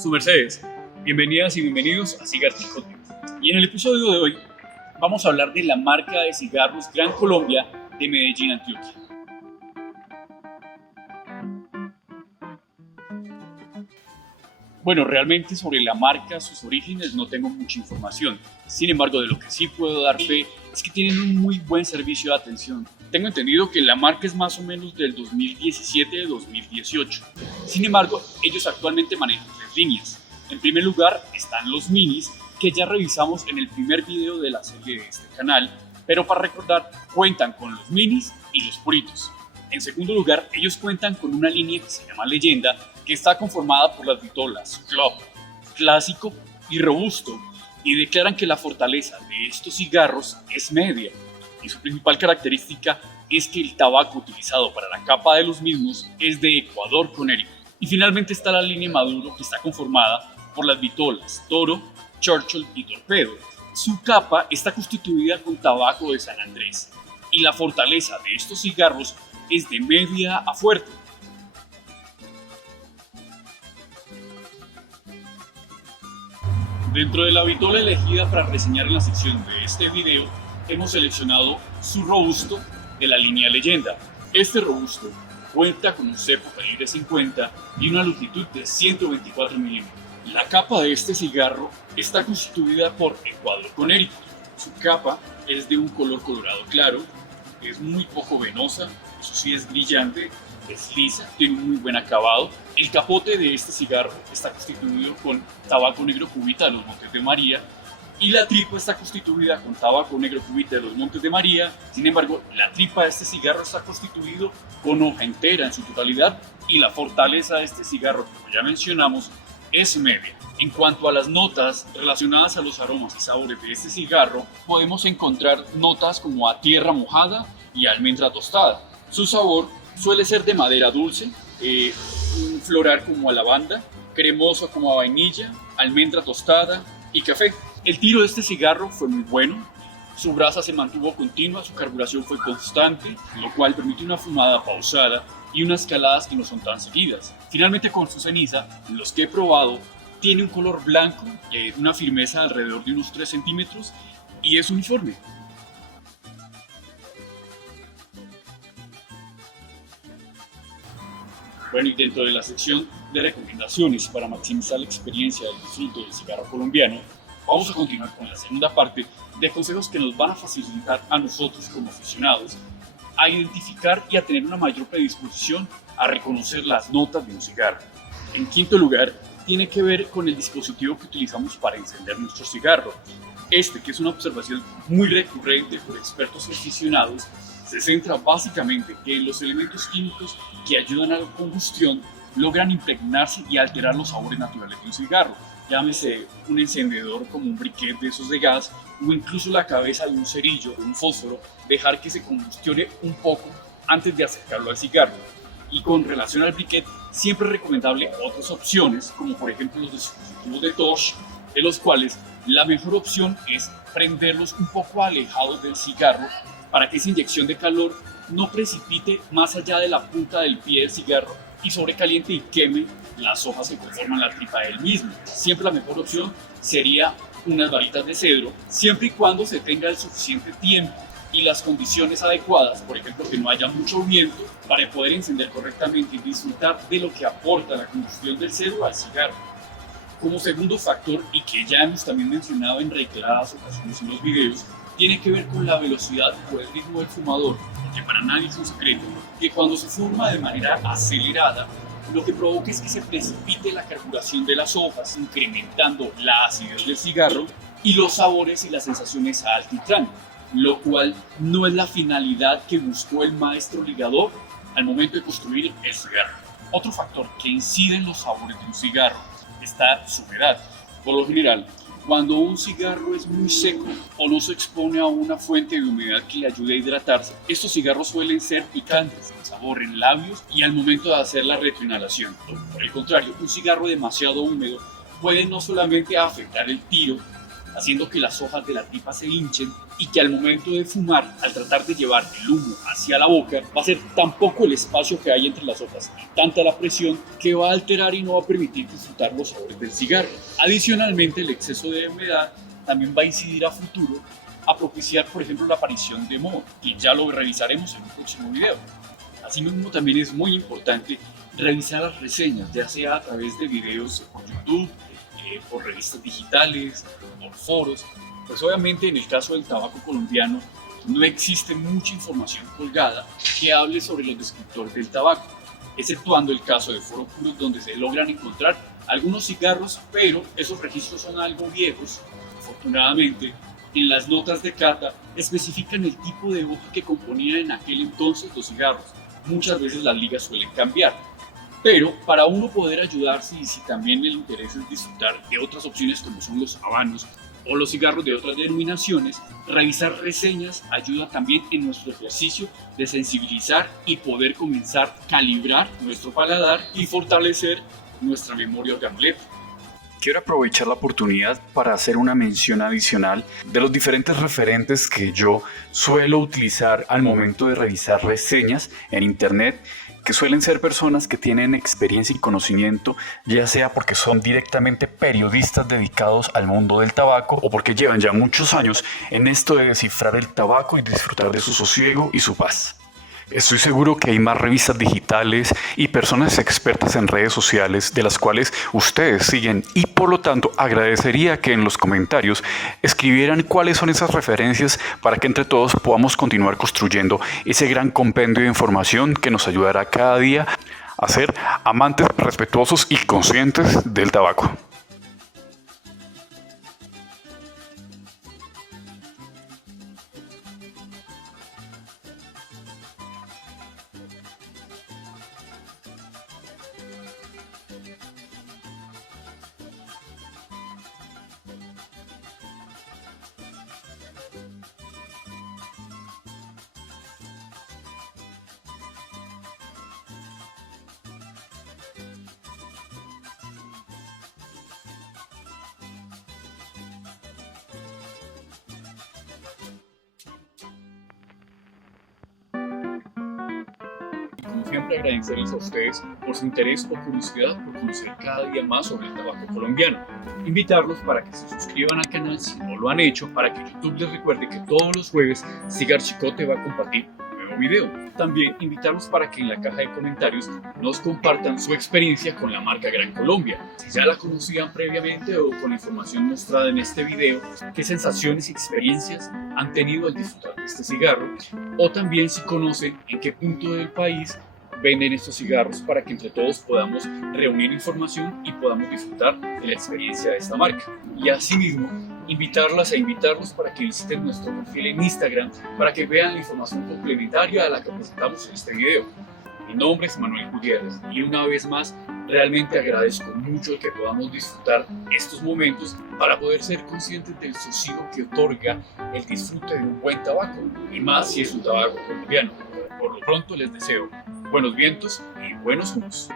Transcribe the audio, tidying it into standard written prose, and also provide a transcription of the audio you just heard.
Su mercedes, bienvenidas y bienvenidos a Cigarros Contigo. Y en el episodio de hoy vamos a hablar de la marca de cigarros Gran Colombia de Medellín, Antioquia. Bueno, realmente sobre la marca, sus orígenes no tengo mucha información. Sin embargo, de lo que sí puedo dar fe es que tienen un muy buen servicio de atención. Tengo entendido que la marca es más o menos del 2017-2018. Sin embargo, ellos actualmente manejan tres líneas. En primer lugar están los minis, que ya revisamos en el primer video de la serie de este canal, pero para recordar, cuentan con los minis y los puritos. En segundo lugar, ellos cuentan con una línea que se llama Leyenda, que está conformada por las vitolas Club, Clásico y Robusto, y declaran que la fortaleza de estos cigarros es media, y su principal característica es que el tabaco utilizado para la capa de los mismos es de Ecuador Connecticut. Y finalmente está la línea Maduro, que está conformada por las vitolas Toro, Churchill y Torpedo. Su capa está constituida con tabaco de San Andrés, y la fortaleza de estos cigarros es de media a fuerte. Dentro de la vitola elegida para reseñar en la sección de este video, hemos seleccionado su Robusto de la línea Leyenda. Este Robusto cuenta con un cepo calibre 50 y una longitud de 124 milímetros. La capa de este cigarro está constituida por Ecuador Connecticut. Su capa es de un color colorado claro, es muy poco venosa, eso sí es brillante, es lisa, tiene un muy buen acabado. El capote de este cigarro está constituido con tabaco negro cubita de los Montes de María y la tripa está constituida con tabaco negro cubita de los Montes de María. Sin embargo, la tripa de este cigarro está constituido con hoja entera en su totalidad y la fortaleza de este cigarro, como ya mencionamos, es media. En cuanto a las notas relacionadas a los aromas y sabores de este cigarro, podemos encontrar notas como a tierra mojada y almendra tostada. Su sabor suele ser de madera dulce, floral como a lavanda, cremoso como a vainilla, almendra tostada y café. El tiro de este cigarro fue muy bueno, su brasa se mantuvo continua, su carburación fue constante, lo cual permite una fumada pausada y unas caladas que no son tan seguidas. Finalmente, con su ceniza, los que he probado, tiene un color blanco, una firmeza de alrededor de unos 3 centímetros y es uniforme. Bueno, y dentro de la sección de recomendaciones para maximizar la experiencia del disfrute del cigarro colombiano, vamos a continuar con la segunda parte de consejos que nos van a facilitar a nosotros como aficionados a identificar y a tener una mayor predisposición a reconocer las notas de un cigarro. En quinto lugar, tiene que ver con el dispositivo que utilizamos para encender nuestro cigarro. Este, que es una observación muy recurrente por expertos y aficionados, se centra básicamente en los elementos químicos que ayudan a la combustión logran impregnarse y alterar los sabores naturales de un cigarro. Llámese un encendedor como un briquet de esos de gas o incluso la cabeza de un cerillo o un fósforo, dejar que se combustione un poco antes de acercarlo al cigarro. Y con relación al briquet, siempre es recomendable otras opciones, como por ejemplo los dispositivos de torch, de los cuales la mejor opción es prenderlos un poco alejados del cigarro para que esa inyección de calor no precipite más allá de la punta del pie del cigarro y sobrecaliente y queme las hojas que conforman la tripa del mismo. Siempre la mejor opción sería unas varitas de cedro, siempre y cuando se tenga el suficiente tiempo y las condiciones adecuadas, por ejemplo que no haya mucho viento, para poder encender correctamente y disfrutar de lo que aporta la combustión del cedro al cigarro. Como segundo factor, y que ya hemos también mencionado en reiteradas ocasiones en los videos, tiene que ver con la velocidad o el ritmo del fumador, porque para nadie es un secreto que cuando se fuma de manera acelerada, lo que provoca es que se precipite la carburación de las hojas, incrementando la acidez del cigarro y los sabores y las sensaciones a altitrán, lo cual no es la finalidad que buscó el maestro ligador al momento de construir el cigarro. Otro factor que incide en los sabores de un cigarro está su humedad. Por lo general, cuando un cigarro es muy seco o no se expone a una fuente de humedad que le ayude a hidratarse, estos cigarros suelen ser picantes, con sabor en labios y al momento de hacer la retroinhalación. Por el contrario, un cigarro demasiado húmedo puede no solamente afectar el tiro, haciendo que las hojas de la pipa se hinchen y que al momento de fumar, al tratar de llevar el humo hacia la boca, va a ser tan poco el espacio que hay entre las hojas y tanta la presión que va a alterar y no va a permitir disfrutar los sabores del cigarro. Adicionalmente, el exceso de humedad también va a incidir a futuro a propiciar, por ejemplo, la aparición de moho, y ya lo revisaremos en un próximo video. Asimismo, también es muy importante revisar las reseñas, ya sea a través de videos por YouTube, por revistas digitales, por foros. Pues obviamente en el caso del tabaco colombiano no existe mucha información colgada que hable sobre los descriptores del tabaco, exceptuando el caso de Foro Puros, donde se logran encontrar algunos cigarros, pero esos registros son algo viejos. Afortunadamente, en las notas de cata especifican el tipo de hoja que componían en aquel entonces los cigarros. Muchas veces las ligas suelen cambiar, pero para uno poder ayudarse, y si también el interés es disfrutar de otras opciones como son los habanos o los cigarros de otras denominaciones, revisar reseñas ayuda también en nuestro ejercicio de sensibilizar y poder comenzar a calibrar nuestro paladar y fortalecer nuestra memoria de amuleto. Quiero aprovechar la oportunidad para hacer una mención adicional de los diferentes referentes que yo suelo utilizar al momento de revisar reseñas en internet, que suelen ser personas que tienen experiencia y conocimiento, ya sea porque son directamente periodistas dedicados al mundo del tabaco o porque llevan ya muchos años en esto de descifrar el tabaco y disfrutar de su sosiego y su paz. Estoy seguro que hay más revistas digitales y personas expertas en redes sociales de las cuales ustedes siguen, y por lo tanto agradecería que en los comentarios escribieran cuáles son esas referencias para que entre todos podamos continuar construyendo ese gran compendio de información que nos ayudará cada día a ser amantes respetuosos y conscientes del tabaco. Como siempre, agradecerles a ustedes por su interés o curiosidad por conocer cada día más sobre el tabaco colombiano. Invitarlos para que se suscriban al canal si no lo han hecho, para que YouTube les recuerde que todos los jueves Cigar Chicote va a compartir un nuevo video. También invitarlos para que en la caja de comentarios nos compartan su experiencia con la marca Gran Colombia. Si ya la conocían previamente o con la información mostrada en este video, qué sensaciones y experiencias han tenido al disfrutar de este cigarro, o también si conocen en qué punto del país venden estos cigarros, para que entre todos podamos reunir información y podamos disfrutar de la experiencia de esta marca. Y asimismo, invitarlas e invitarlos para que visiten nuestro perfil en Instagram para que vean la información complementaria a la que presentamos en este video. Mi nombre es Manuel Gutiérrez y una vez más realmente agradezco mucho que podamos disfrutar estos momentos para poder ser conscientes del sosiego que otorga el disfrute de un buen tabaco, y más si es un tabaco colombiano. Por lo pronto les deseo buenos vientos y buenos humos.